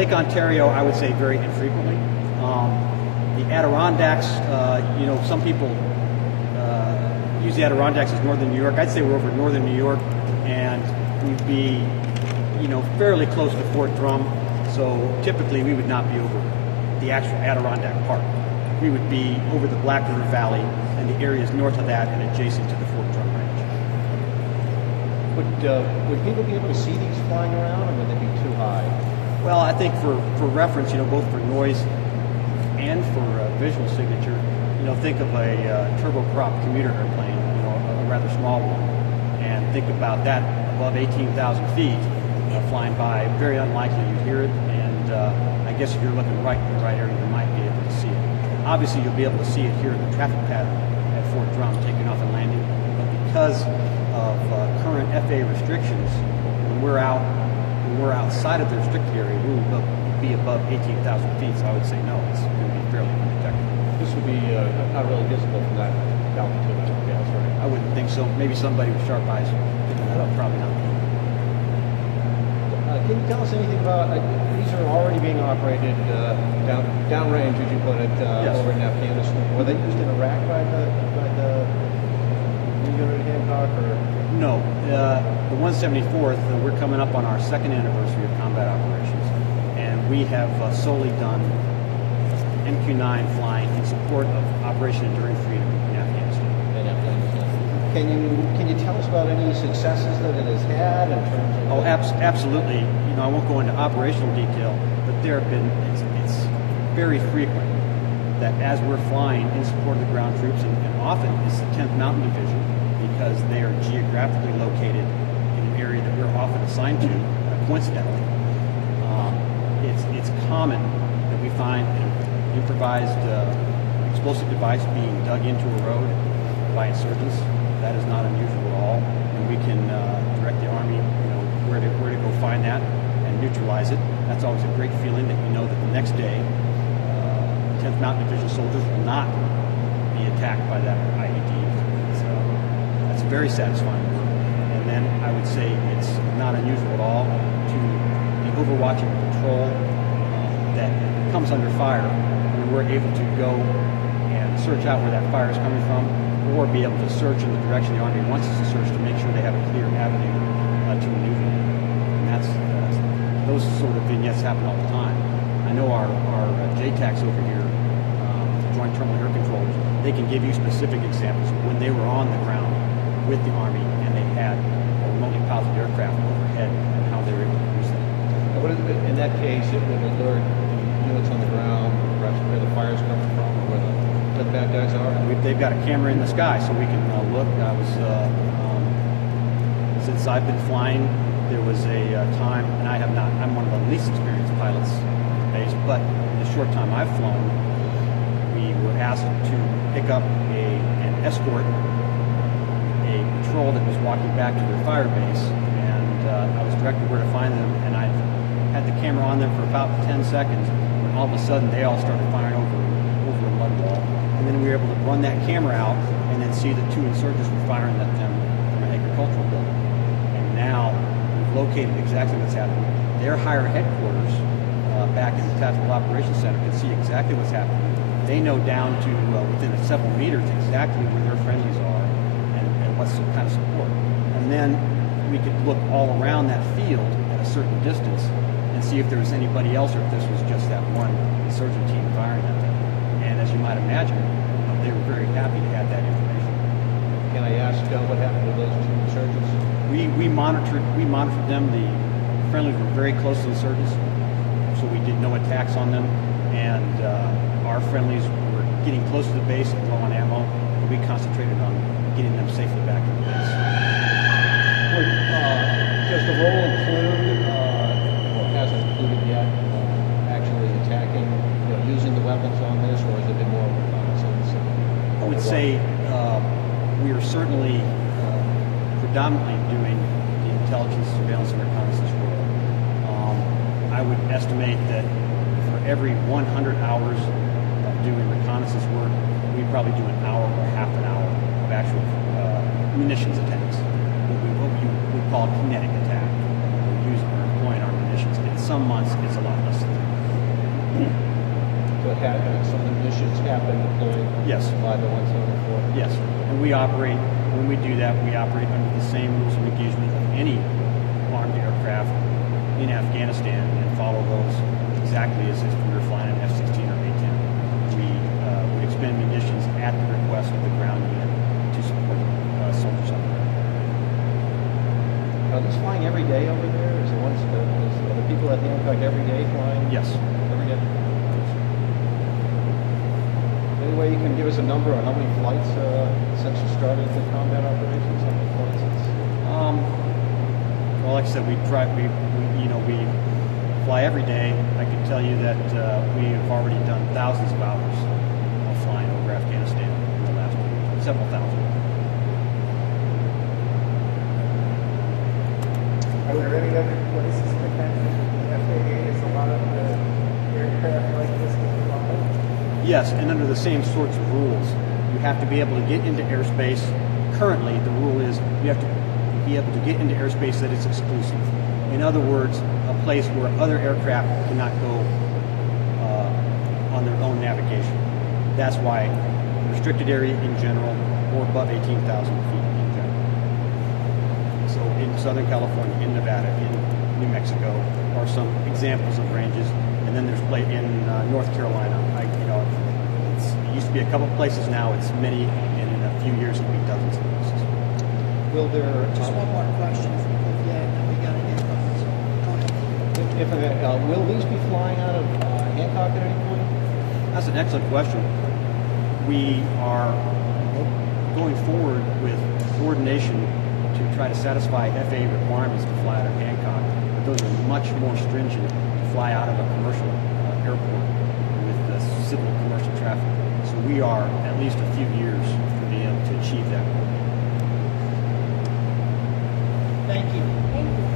Lake Ontario, I would say very infrequently. The Adirondacks, some people use the Adirondacks as northern New York. I'd say we're over northern New York, and we'd be, fairly close to Fort Drum. So typically we would not be over the actual Adirondack Park. We would be over the Black River Valley and the areas north of that and adjacent to the Fort Drum Range. Would people be able to see these flying around, or would they be too high? Well, I think for reference, both for noise and for visual signature, think of a turboprop commuter airplane, a rather small one, and think about that above 18,000 feet flying by. Very unlikely you'd hear it, and I guess if you're looking right in the right area, you might be able to see it. Obviously, you'll be able to see it here in the traffic pattern at Fort Drum, taking off and landing, but because of current FAA restrictions, when we're outside of the restricted area, we will be above 18,000 feet, so I would say no, it's going to be fairly undetectable. This would be not really visible from that altitude. Yeah, that's right. I wouldn't think so. Maybe somebody with sharp eyes picking that up, probably not. Can you tell us anything about, these are already being operated downrange, as you put it, yes, over in Afghanistan. Were they used in Iraq by the unit at Hancock, or? No. The 174th, we're coming up on our second anniversary of combat operations, and we have solely done MQ-9 flying in support of Operation Enduring Freedom in Afghanistan. Can you tell us about any successes that it has had in terms of? Oh, absolutely. I won't go into operational detail, but there have been. It's very frequent that as we're flying in support of the ground troops, and often it's the 10th Mountain Division, because they are geographically located in an area that we're often assigned to, coincidentally. It's common that we find an improvised explosive device being dug into a road by insurgents. That is not unusual at all, and we can direct the Army, where to go find that and neutralize it. That's always a great feeling that we know that the next day, 10th Mountain Division soldiers will not be attacked by that IED. That's very satisfying. And then I would say it's not unusual at all to be overwatching a patrol that comes under fire, and we're able to go and search out where that fire is coming from, or be able to search in the direction the Army wants us to search to make sure they have a clear avenue to maneuver. And those sort of vignettes happen all the time. I know our JTACs over here, Joint Terminal Air Controllers, they can give you specific examples of when they were on the ground with the Army and they had a remotely piloted aircraft overhead and how they were able to use them. In that case, it would alert the units on the ground, perhaps where the fire's coming from, or where the bad guys are. They've got a camera in the sky, so we can look. Since I've been flying, there was a time, and I'm one of the least experienced pilots in space, but in the short time I've flown, we were asked to pick up and escort a patrol that was walking back to their fire base, and I was directed where to find them, and I had the camera on them for about 10 seconds, when all of a sudden they all started firing over a mud wall, and then we were able to run that camera out and then see the two insurgents were firing at them from an agricultural building. And now we've located exactly what's happening. Their higher headquarters back in the Tactical Operations Center can see exactly what's happening. They know down to within several meters exactly where their friendlies are and what kind of support. And then we could look all around that field at a certain distance and see if there was anybody else or if this was just that one insurgent team firing at them. And as you might imagine, they were very happy to have that information. Can I ask what happened to those two insurgents? We monitored them. The friendlies were very close to the insurgents, so we did no attacks on them. And our friendlies were getting close to the base and low on ammo, and we concentrated on getting them safely back to the base. Does the role include, or hasn't included yet, actually attacking, using the weapons on this, or has it been more reconnaissance? I would say we are certainly predominantly doing the intelligence, surveillance, and reconnaissance role. I would estimate that for every 100 hours of doing reconnaissance work, we probably do an hour or half an hour of actual munitions attacks. What we would call kinetic attack. We're employing our munitions. In some months, it's a lot less than that. have been deployed Yes. by the 174? Yes, and we operate, when we do that, we operate under the same rules of engagement of any armed aircraft in Afghanistan and follow those exactly as if we were flying an F-16 or A-10. We expend munitions at the request of the ground unit to support soldiers on there. Are these flying every day over there? Is the people at Hancock every day flying? Yes. Every day? Any way you can give us a number on how many flights since you started the combat operations? How many flights? Well, like I said, we fly every day. I can tell you that we have already done thousands of hours of flying over Afghanistan in the last year, several thousand. Are there any other places in the country the FAA has allowed aircraft like this to fly? Yes, and under the same sorts of rules. You have to be able to get into airspace. Currently, the rule is you have to be able to get into airspace that is exclusive. In other words, a place where other aircraft cannot go on their own navigation. That's why restricted area in general, or above 18,000 feet in general. So in Southern California, in Nevada, in New Mexico are some examples of ranges, and then there's in North Carolina. It used to be a couple of places, now it's many, and in a few years it'll be dozens of places. Will there Just one more question. Yeah, then we got to get going. will these be flying out of Hancock at any point? That's an excellent question. We are going forward with coordination to try to satisfy FAA requirements to fly out of Hancock, but those are much more stringent to fly out of a commercial airport with civil commercial traffic. So we are at least a few years from being able to achieve that. Thank you. Thank you.